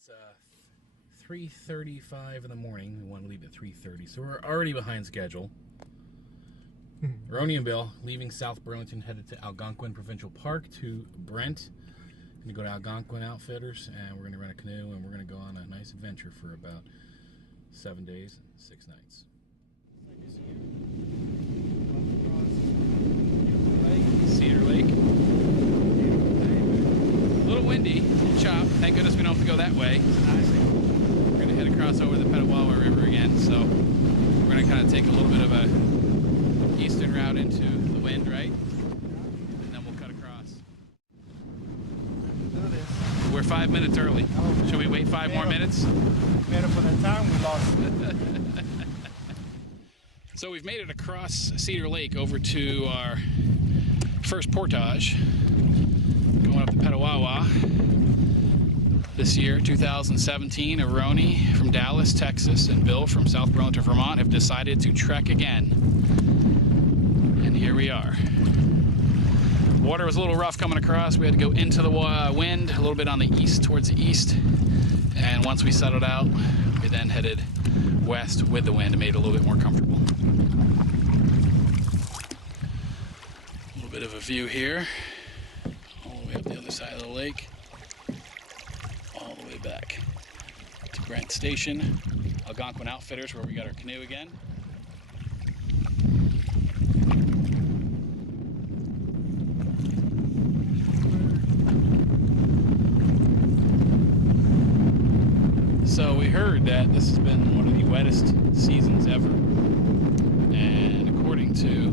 It's 3:35 in the morning. We want to leave at 3:30, so we're already behind schedule. Ronnie and Bill leaving South Burlington, headed to Algonquin Provincial Park to Brent. Going to go to Algonquin Outfitters, and we're going to rent a canoe, and we're going to go on a nice adventure for about 7 days, 6 nights. Cedar Lake. A little windy, a little chop. Thank goodness we don't have to go that way. We're going to head across over the Petawawa River again, so we're going to kind of take a little bit of a eastern route into the wind, right? And then we'll cut across. We're 5 minutes early. Should we wait 5 more minutes? Better for the time we lost. So we've made it across Cedar Lake over to our first portage, going up the Petawawa. This year, 2017, Aroni from Dallas, Texas, and Bill from South Burlington, Vermont have decided to trek again. And here we are. Water was a little rough coming across. We had to go into the wind, a little bit on the east, towards the east. And once we settled out, we then headed west with the wind and made it a little bit more comfortable. A little bit of a view here, all the way up the other side of the lake, all the way back to Brent Station, Algonquin Outfitters, where we got our canoe again. So we heard that this has been one of the wettest seasons ever, and according to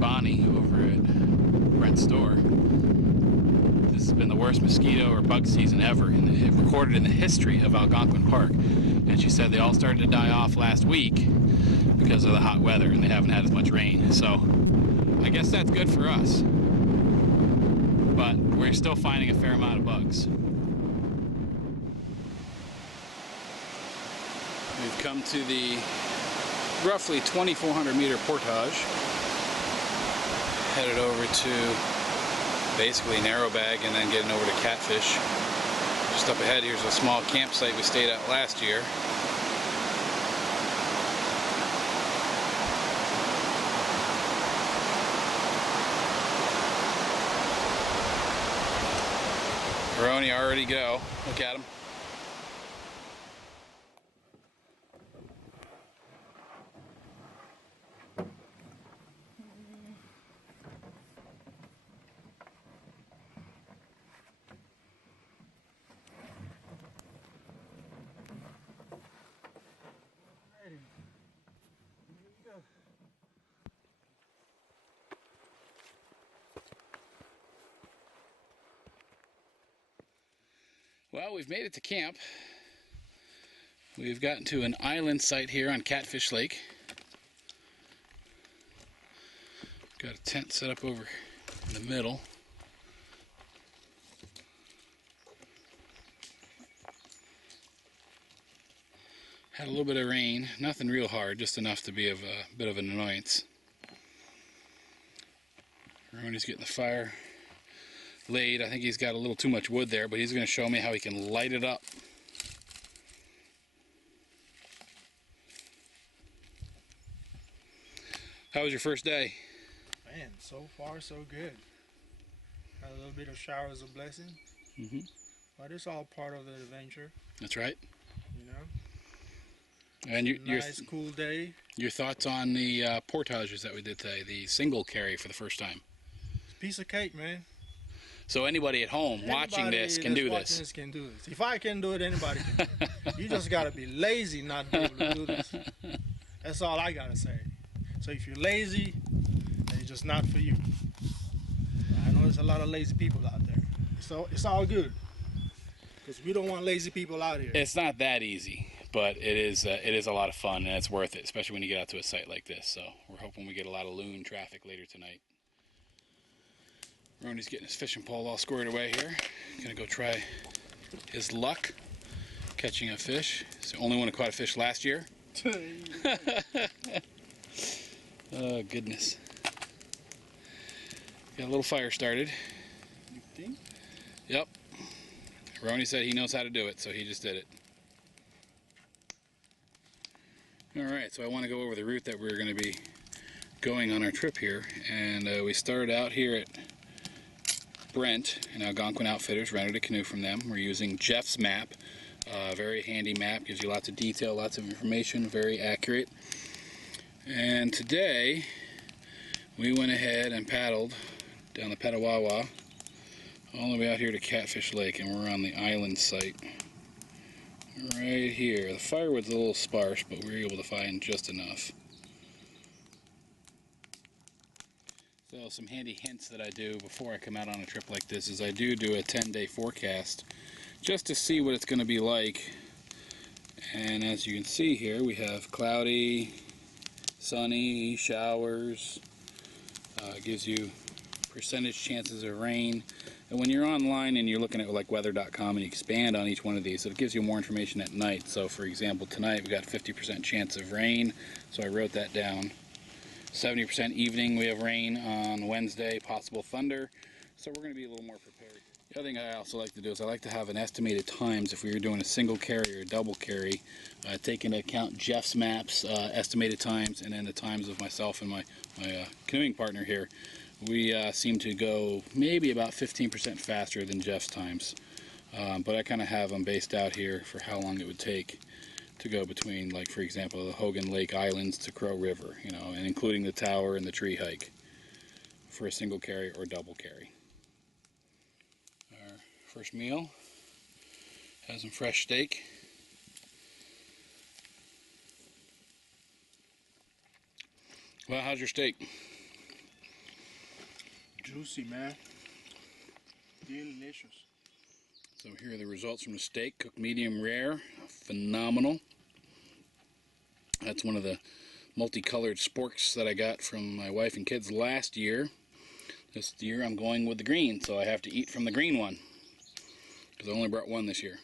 Bonnie over at Brent's store, this has been the worst mosquito or bug season ever, recorded in the history of Algonquin Park. And she said they all started to die off last week because of the hot weather, and they haven't had as much rain. So I guess that's good for us, but we're still finding a fair amount of bugs. We've come to the roughly 2,400 meter portage, headed over to basically Narrowbag and then getting over to Catfish. Just up ahead here's a small campsite we stayed at last year. Roni already go. Look at him. Well, we've made it to camp. We've gotten to an island site here on Catfish Lake. Got a tent set up over in the middle. Had a little bit of rain, nothing real hard, just enough to be of a bit of an annoyance. Roni's getting the fire laid. I think he's got a little too much wood there, but he's going to show me how he can light it up. How was your first day? Man, so far so good. Had a little bit of showers of blessing. But it's all part of the adventure. That's right. You know? And nice cool day. Your thoughts on the portages that we did today, the single carry for the first time? It's a piece of cake, man. So anybody at home watching this can do this. If I can do it, anybody can do it. You just got to be lazy not to be able to do this. That's all I got to say. So if you're lazy, then it's just not for you. I know there's a lot of lazy people out there. So it's all good. Because we don't want lazy people out here. It's not that easy, but it is a lot of fun, and it's worth it, especially when you get out to a site like this. So we're hoping we get a lot of loon traffic later tonight. Roni's getting his fishing pole all squared away here. Gonna go try his luck catching a fish. He's the only one who caught a fish last year. Oh, goodness. Got a little fire started. You think? Yep. Ronnie said he knows how to do it, so he just did it. Alright, so I want to go over the route that we're going to be going on our trip here. And we started out here at Brent and Algonquin Outfitters, rented a canoe from them. We're using Jeff's map. Very handy map, gives you lots of detail, lots of information, very accurate. And today we went ahead and paddled down the Petawawa all the way out here to Catfish Lake, and we're on the island site right here. The firewood's a little sparse, but we were able to find just enough. So some handy hints that I do before I come out on a trip like this is I do a 10-day forecast just to see what it's going to be like. And as you can see here, we have cloudy, sunny, showers. It gives you percentage chances of rain. And when you're online and you're looking at like weather.com and you expand on each one of these, it gives you more information at night. So for example, tonight we got 50% chance of rain, so I wrote that down. 70% evening we have rain on Wednesday, possible thunder. So we're going to be a little more prepared. The other thing I also like to do is I like to have an estimated times if we were doing a single carry or a double carry, take into account Jeff's maps, estimated times, and then the times of myself and my canoeing partner here. We seem to go maybe about 15% faster than Jeff's times, but I kind of have them based out here for how long it would take to go between, like for example, the Hogan Lake Islands to Crow River, you know, and including the tower and the tree hike for a single carry or double carry. Our first meal has some fresh steak. Well, how's your steak? Juicy, man. Delicious. So here are the results from the steak, cooked medium rare, phenomenal. That's one of the multicolored sporks that I got from my wife and kids last year. This year I'm going with the green, so I have to eat from the green one, because I only brought one this year.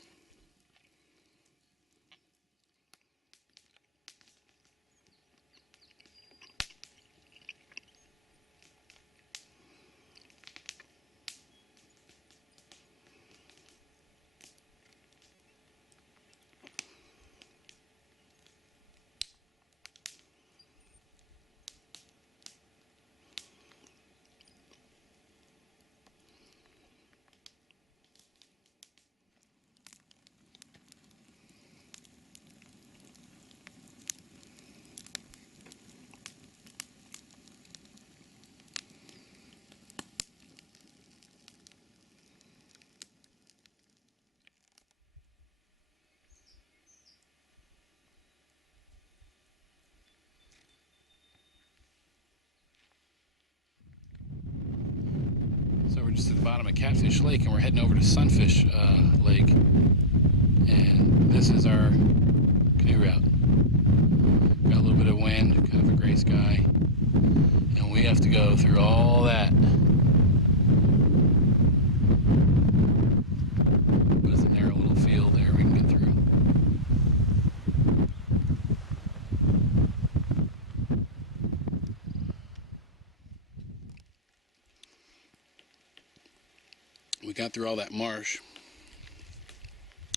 So we're just at the bottom of Catfish Lake and we're heading over to Sunfish Lake, and this is our canoe route. Got a little bit of wind, kind of a gray sky, and we have to go through all that. But it's a narrow little field there we can get through. We got through all that marsh,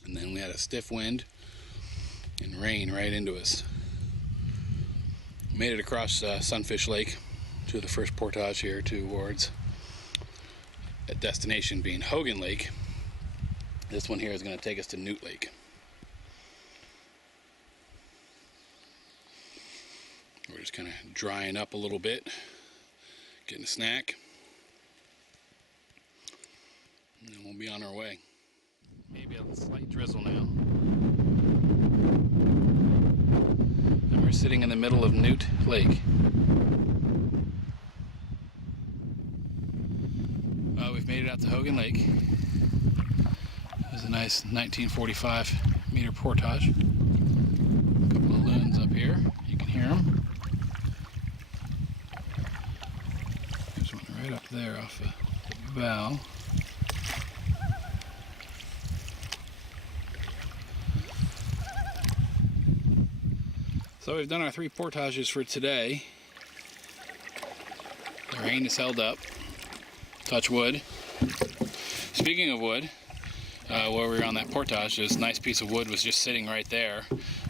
and then we had a stiff wind and rain right into us. Made it across Sunfish Lake to the first portage here towards a destination being Hogan Lake. This one here is going to take us to Newt Lake. We're just kind of drying up a little bit, getting a snack, and then we'll be on our way. Maybe a slight drizzle now. And we're sitting in the middle of Newt Lake. We've made it out to Hogan Lake. There's a nice 1945 meter portage. A couple of loons up here. You can hear them. There's one right up there off the bow. So we've done our 3 portages for today. The rain is held up. Touch wood. Speaking of wood, while we were on that portage, this nice piece of wood was just sitting right there.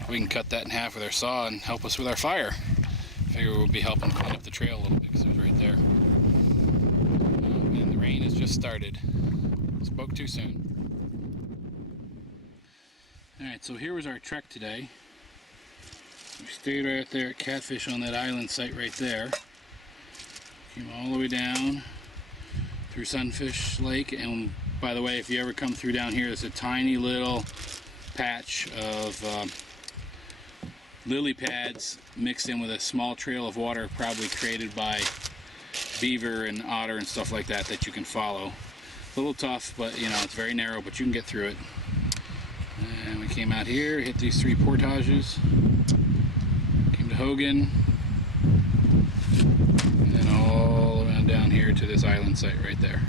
We can cut that in half with our saw and help us with our fire. Figure we'll be helping clean up the trail a little bit because it was right there. And the rain has just started. Spoke too soon. Alright, so here was our trek today. We stayed right there at Catfish on that island site right there. Came all the way down through Sunfish Lake, and by the way, if you ever come through down here, there's a tiny little patch of lily pads mixed in with a small trail of water probably created by beaver and otter and stuff like that that you can follow. A little tough, but you know, it's very narrow, but you can get through it. And we came out here, hit these 3 portages, came to Hogan, and then all around down here to this island site right there.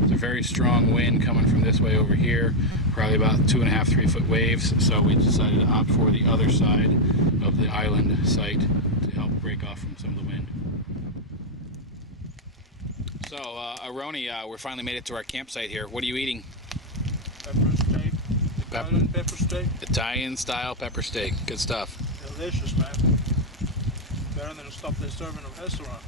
There's a very strong wind coming from this way over here, probably about 2.5, 3 foot waves, so we decided to opt for the other side of the island site to help break off from some of the wind. So, Aroni, we finally made it to our campsite here. What are you eating? Pepper steak. Italian pepper steak. Italian style pepper steak. Good stuff. Delicious, man. Better than the stuff they serve in a restaurant.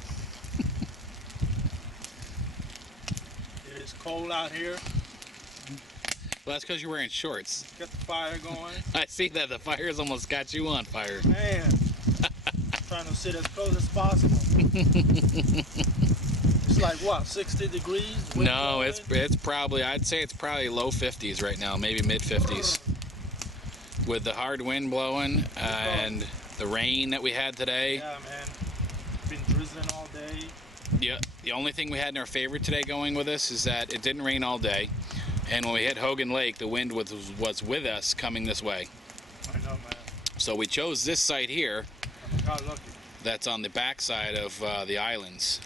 It is cold out here. Well, that's because you're wearing shorts. Get the fire going. I see that. The fire's almost got you on fire. Man. Trying to sit as close as possible. It's like what, 60 degrees? No, it's probably, I'd say it's probably low 50s right now, maybe mid 50s. With the hard wind blowing and the rain that we had today. Yeah, man. Been drizzling all day. Yeah, the only thing we had in our favor today going with us is that it didn't rain all day. And when we hit Hogan Lake, the wind was with us coming this way. I know, man. So we chose this site here. I'm lucky. That's on the backside of the islands.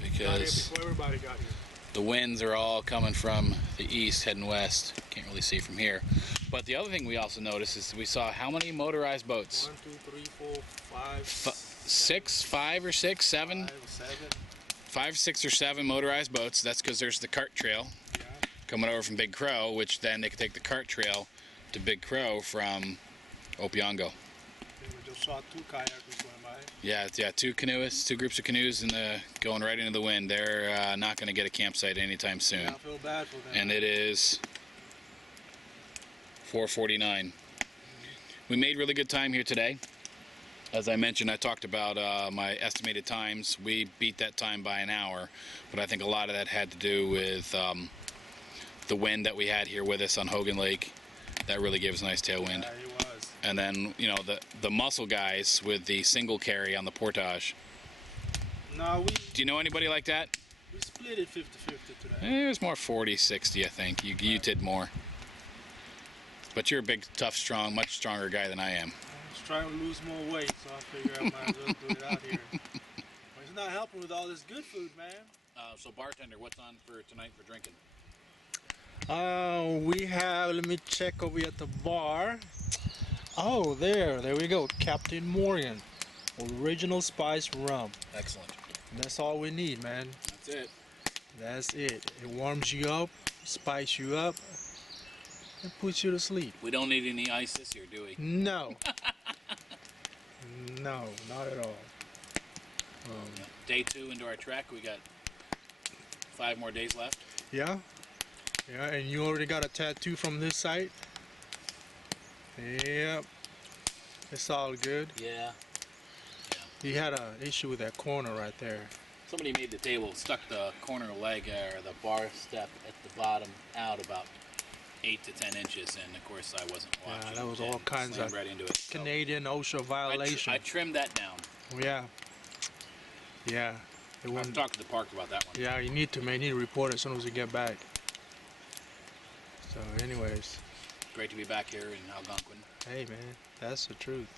Because before everybody got here. The winds are all coming from the east heading west. Can't really see from here. But the other thing we also noticed is we saw how many motorized boats? 1, 2, 3, 4, 5, 6, 5 or 6, 7? 5, 7. 5, 6 or 7 motorized boats. That's because there's the cart trail coming over from Big Crow, which then they could take the cart trail to Big Crow from Opiongo. We just saw 2 kayakers going by. Yeah, 2 canoeists, 2 groups of canoes going right into the wind. They're not going to get a campsite anytime soon. Yeah, I feel bad for them. And it is 4:49. We made really good time here today. As I mentioned, I talked about my estimated times. We beat that time by an hour, but I think a lot of that had to do with the wind that we had here with us on Hogan Lake. That really gave us a nice tailwind. Yeah, it was. And then, you know, the muscle guys with the single carry on the portage. No, Do you know anybody like that? we split it 50-50 today. It was more 40-60, I think. You did more. But you're a big, tough, strong, much stronger guy than I am. I was trying to lose more weight, so I figured I might as well do it out here. But it's not helping with all this good food, man. So bartender, what's on for tonight for drinking? We have, let me check over at the bar. Oh, there we go. Captain Morgan. Original spice rum. Excellent. That's all we need, man. That's it. That's it. It warms you up, spice you up, and puts you to sleep. We don't need any ice this year, do we? No. No, not at all. Day 2 into our trek. We got 5 more days left. Yeah? Yeah, and you already got a tattoo from this site? Yep. It's all good. Yeah. He had an issue with that corner right there. Somebody made the table, stuck the corner leg or the bar step at the bottom out about 8 to 10 inches, and of course I wasn't watching. Yeah, that was all kinds of right into it. Canadian OSHA violation. I trimmed that down. Yeah. Yeah. I've talked to the park about that one. Yeah, you need to, man. You need to report as soon as you get back. So, anyways. Great to be back here in Algonquin. Hey, man. That's the truth.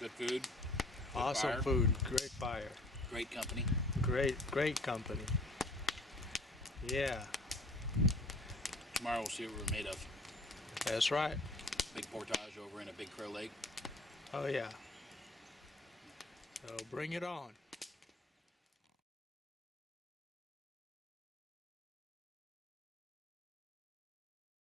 Good food. Awesome fire. Food. Great fire. Great company. Great company. Yeah. Tomorrow we'll see what we're made of. That's right. Big portage over in a Big Crow Lake. Oh, yeah. So, bring it on.